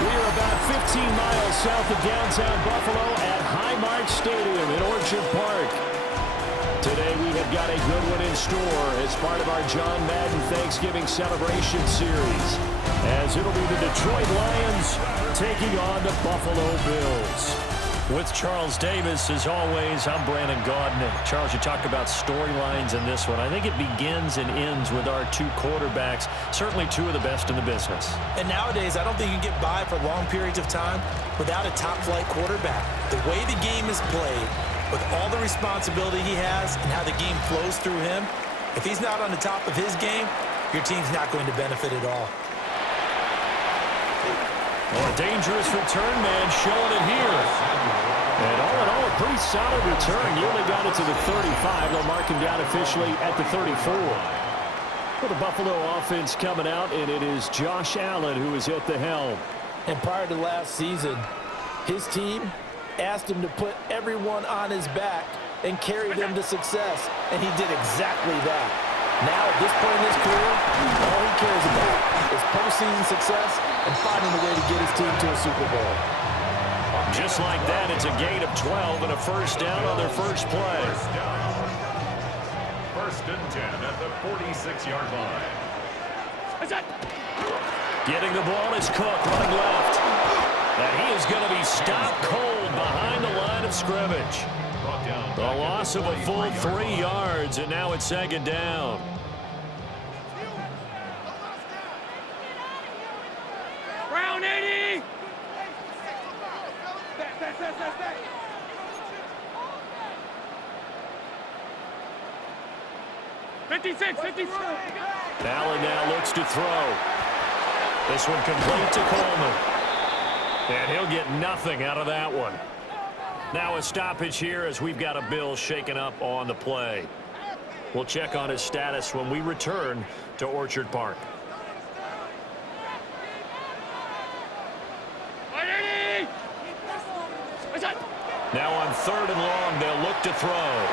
We are about 15 miles south of downtown Buffalo at Highmark Stadium in Orchard Park. Today we have got a good one in store as part of our John Madden Thanksgiving Celebration Series, as it'll be the Detroit Lions taking on the Buffalo Bills. With Charles Davis, as always, I'm Brandon Gaudin. Charles, you talk about storylines in this one. I think it begins and ends with our two quarterbacks, certainly two of the best in the business. And nowadays, I don't think you can get by for long periods of time without a top-flight quarterback. The way the game is played, with all the responsibility he has and how the game flows through him, if he's not on the top of his game, your team's not going to benefit at all. Oh, a dangerous return man showing it here. And all in all, a pretty solid return. He only got it to the 35. They'll mark him down officially at the 34. Well, the Buffalo offense coming out, and it is Josh Allen who is at the helm. And prior to last season, his team asked him to put everyone on his back and carry them to success, and he did exactly that. Now, at this point in his career, all he cares about is postseason success and finding a way to get his team to a Super Bowl. Just like that, it's a gain of 12 and a first down on their first play. First and 10 at the 46-yard line. Getting the ball is Cook running left. And he is going to be stopped cold behind the line of scrimmage. A loss of a full 3 yards, and now it's second down. Brown 80! 56, 56. Allen now looks to throw. This one complete to Coleman. And he'll get nothing out of that one. Now a stoppage here as we've got a Bill shaken up on the play. We'll check on his status when we return to Orchard Park. Now on third and long, they'll look to throw.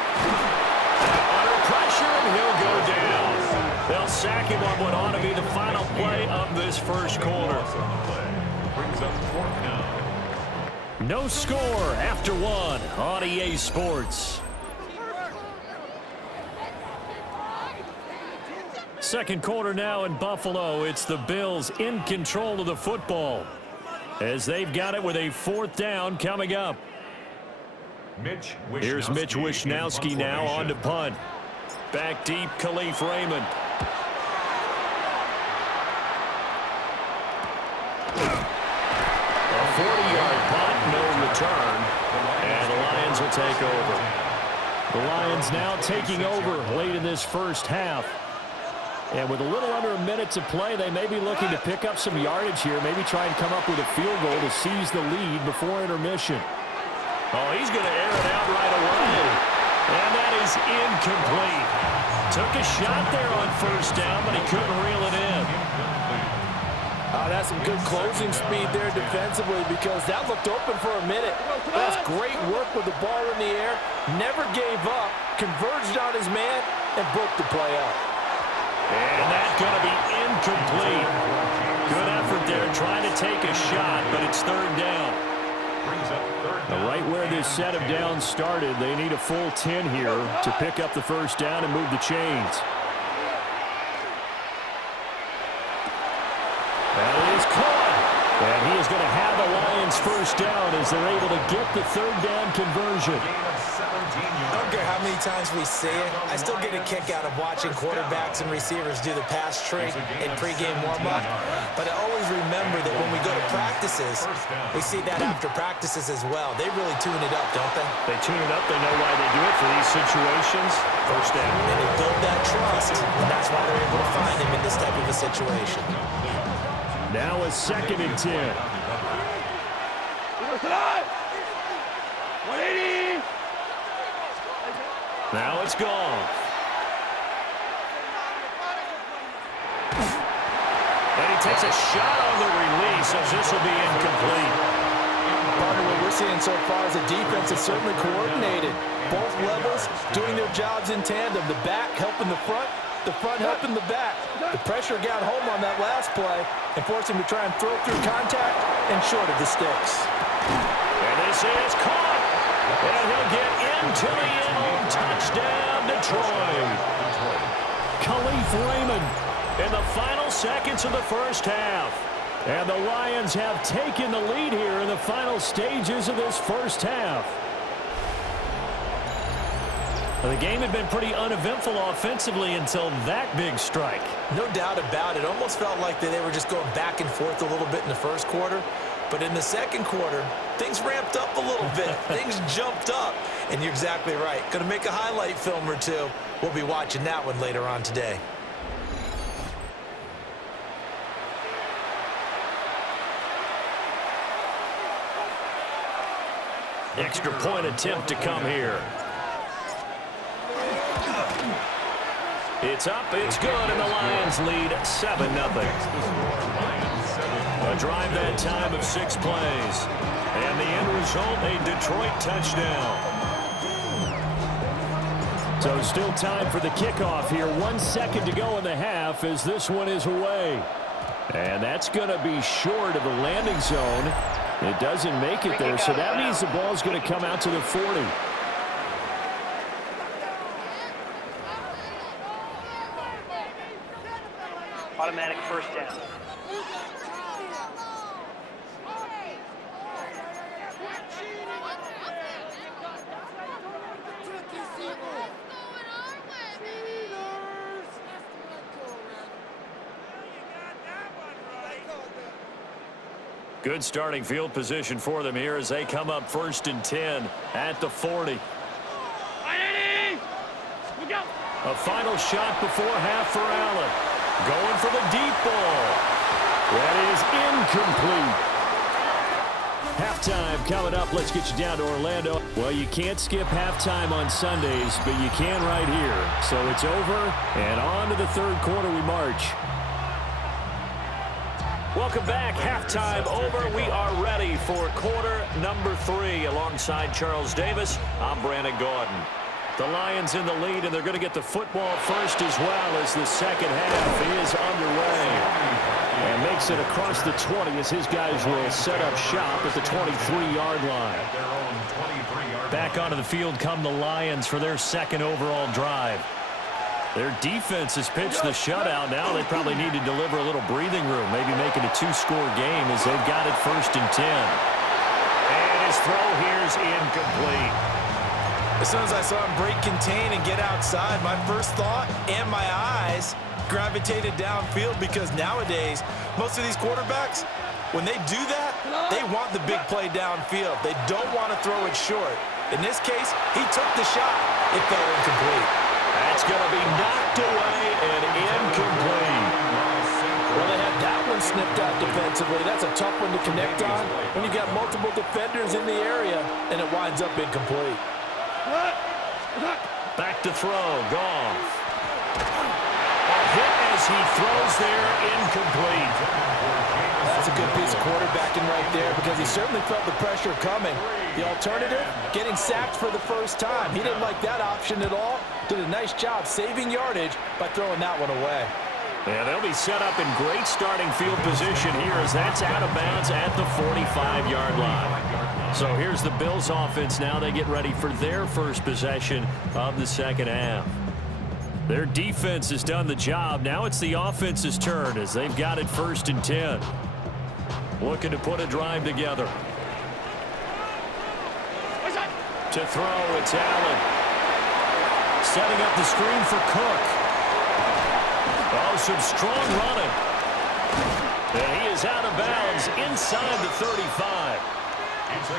Under pressure, and he'll go down. They'll sack him on what ought to be the final play of this first quarter. Brings up fourth down. No score after one on EA Sports. Second quarter now in Buffalo. It's the Bills in control of the football as they've got it with a fourth down coming up. Here's Mitch Wishnowsky now on to punt. Back deep, Khalif Raymond. A 40-yard punt, no return, and the Lions will take over. The Lions now taking over late in this first half. And with a little under a minute to play, they may be looking to pick up some yardage here, maybe try and come up with a field goal to seize the lead before intermission. Oh, he's going to air it out right away. And that is incomplete. Took a shot there on first down, but he couldn't reel it in. That's some good closing speed there defensively, because that looked open for a minute. That's great work with the ball in the air. Never gave up, converged on his man, and broke the play up. And that's going to be incomplete. Good effort there trying to take a shot, but it's third down. Right where this set of downs started, they need a full 10 here to pick up the first down and move the chains. That is caught. And he is going to have the Lions first down as they're able to get the third down conversion. I don't care how many times we say it, I still get a kick out of watching quarterbacks and receivers do the pass trick in pregame warm-up. But I always remember that when we go to practices, we see that after practices as well. They really tune it up, don't they? They tune it up. They know why they do it for these situations. First down. And they build that trust, and that's why they're able to find him in this type of a situation. Now a second and 10. 180! Now it's gone. And he takes a shot on the release as this will be incomplete. Part of what we're seeing so far is the defense is certainly coordinated. Both levels doing their jobs in tandem. The back helping the front, the front helping the back. The pressure got home on that last play and forced him to try and throw through contact and short of the sticks. And this is caught. And he'll get into the end. Touchdown, Detroit. Khalif Raymond in the final seconds of the first half. And the Lions have taken the lead here in the final stages of this first half. Well, the game had been pretty uneventful offensively until that big strike. No doubt about it. Almost felt like they were just going back and forth a little bit in the first quarter. But in the second quarter, things ramped up a little bit. Things jumped up. And you're exactly right. Going to make a highlight film or two. We'll be watching that one later on today. Extra point attempt to come here. It's up, it's good, and the Lions lead 7-0. A drive that time of 6 plays. And the end result, a Detroit touchdown. So still time for the kickoff here. 1 second to go in the half as this one is away. And that's going to be short of the landing zone. It doesn't make it there, so that means the ball is going to come out to the 40. Automatic first down. Good starting field position for them here as they come up 1st and 10 at the 40. A final shot before half for Allen. Going for the deep ball. That is incomplete. Halftime coming up. Let's get you down to Orlando. Well, you can't skip halftime on Sundays, but you can right here. So it's over, and on to the third quarter we march. Welcome back. Halftime over. We are ready for quarter number 3. Alongside Charles Davis, I'm Brandon Gordon. The Lions in the lead, and they're going to get the football first as well as the second half is underway. And makes it across the 20 as his guys will set up shop at the 23-yard line. Back onto the field come the Lions for their second overall drive. Their defense has pitched the shutout. Now they probably need to deliver a little breathing room, maybe make it a 2-score game as they've got it 1st and 10. And his throw here is incomplete. As soon as I saw him break contain and get outside, my first thought and my eyes gravitated downfield because nowadays, most of these quarterbacks, when they do that, they want the big play downfield. They don't want to throw it short. In this case, he took the shot. It fell incomplete. That's going to be knocked away and incomplete. Well, they had that one snipped out defensively. That's a tough one to connect on when you got multiple defenders in the area, and it winds up incomplete. Back to throw, Goff. A hit as he throws there, incomplete. That's a good piece of quarterbacking right there because he certainly felt the pressure coming. The alternative, getting sacked for the first time. He didn't like that option at all. Did a nice job saving yardage by throwing that one away. Yeah, they'll be set up in great starting field position here as that's out of bounds at the 45-yard line. So here's the Bills offense now. They get ready for their first possession of the second half. Their defense has done the job. Now it's the offense's turn as they've got it 1st and 10. Looking to put a drive together. To throw, it's Allen. Setting up the screen for Cook. Oh, some strong running. And he is out of bounds inside the 35.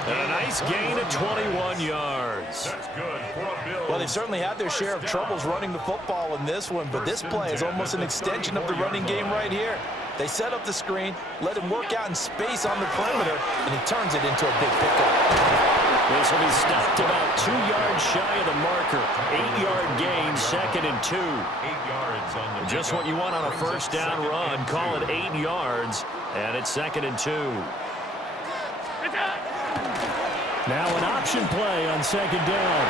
And a nice gain of 21 yards. That's good for a Bill. Well, they've certainly had their share of troubles running the football in this one, but this play is almost an extension of the running game right here. They set up the screen, let him work out in space on the perimeter, and he turns it into a big pickup. This will be stopped about 2 yards shy of the marker. 8-yard gain, 2nd and 2. 8 yards on the Just what you want on a first down run. Call it 8 yards, and it's 2nd and 2. Now an option play on 2nd down.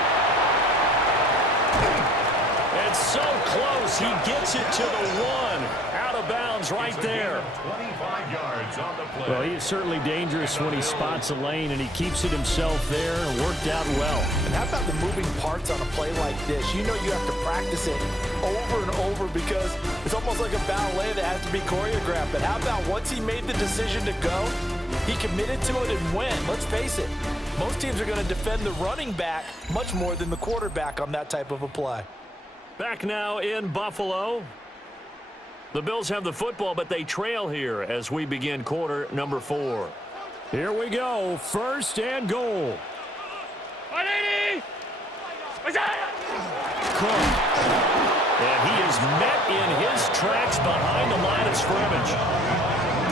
It's so close. He gets it to the 1. Out of bounds right there. 25 yards on the play. Well, he is certainly dangerous when he spots a lane, and he keeps it himself there, and worked out well. And how about the moving parts on a play like this? You know you have to practice it over and over because it's almost like a ballet that has to be choreographed. But how about once he made the decision to go, he committed to it and went. Let's face it, most teams are going to defend the running back much more than the quarterback on that type of a play. Back now in Buffalo. The Bills have the football, but they trail here as we begin quarter number 4. Here we go. First and goal. 180. What's that? Cook. And he is met in his tracks behind the line of scrimmage.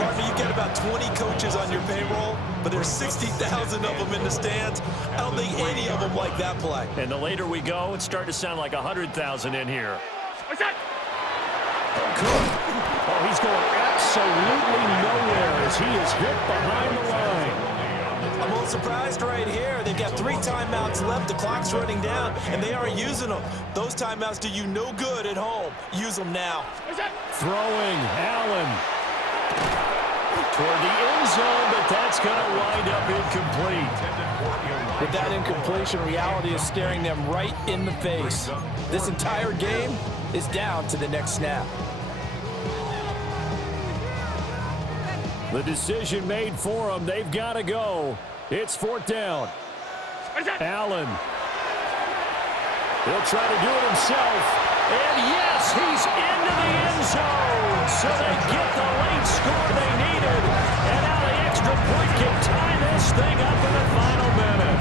Partner, you get about 20 coaches on your payroll, but there's 60,000 of them in the stands. I don't think any of them like that play. And the later we go, it's starting to sound like 100,000 in here. What's that? Cook. Oh, he's going absolutely nowhere as he is hit behind the line. I'm a little surprised right here. They've got 3 timeouts left. The clock's running down, and they aren't using them. Those timeouts do you no good at home. Use them now. What's that? Throwing, Allen. Toward the end zone, but that's going to wind up incomplete. With that incompletion, reality is staring them right in the face. This entire game is down to the next snap. The decision made for them. They've got to go. It's 4th down. What's that? Allen. He'll try to do it himself. And yes, he's into the end zone. So they get the late score they needed. And now the extra point can tie this thing up in the final minute.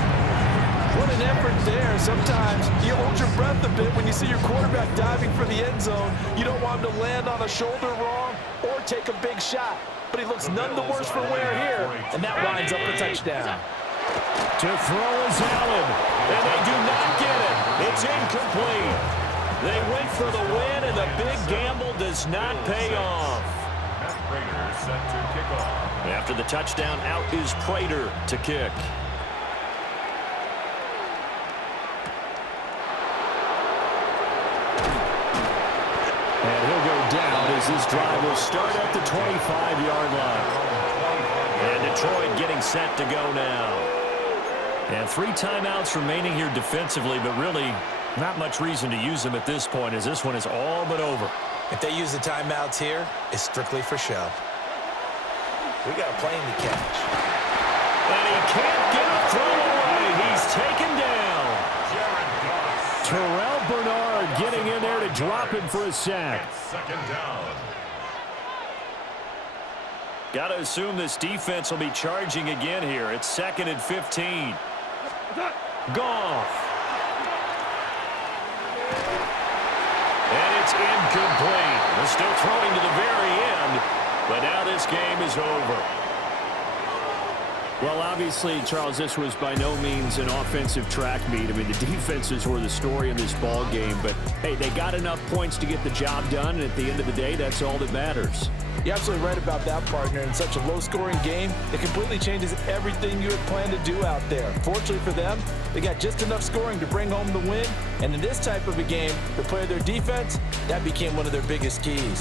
What an effort there. Sometimes you hold your breath a bit when you see your quarterback diving for the end zone. You don't want him to land on a shoulder wrong or take a big shot. But he looks none the worse for wear here, and that winds up a touchdown. To throw is Allen, and they do not get it. It's incomplete. They went for the win, and the big gamble does not pay off. Prater set to kick off. After the touchdown, out is Prater to kick. And he'll go down as this drive will start at the 25-yard line. And Detroit getting set to go now. And 3 timeouts remaining here defensively, but really not much reason to use them at this point as this one is all but over. If they use the timeouts here, it's strictly for show. We got a plane to catch. And he can't get a throw away. He's taken down. Terrell Bernard getting in there to drop him for a sack. 2nd down. Got to assume this defense will be charging again here. It's 2nd and 15. Goff. And it's incomplete. They're still throwing to the very end, but now this game is over. Well, obviously, Charles, this was by no means an offensive track meet. I mean, the defenses were the story in this ball game, but hey, they got enough points to get the job done, and at the end of the day, that's all that matters. You're absolutely right about that, partner. In such a low-scoring game, it completely changes everything you had planned to do out there. Fortunately for them, they got just enough scoring to bring home the win, and in this type of a game, to play their defense, that became one of their biggest keys.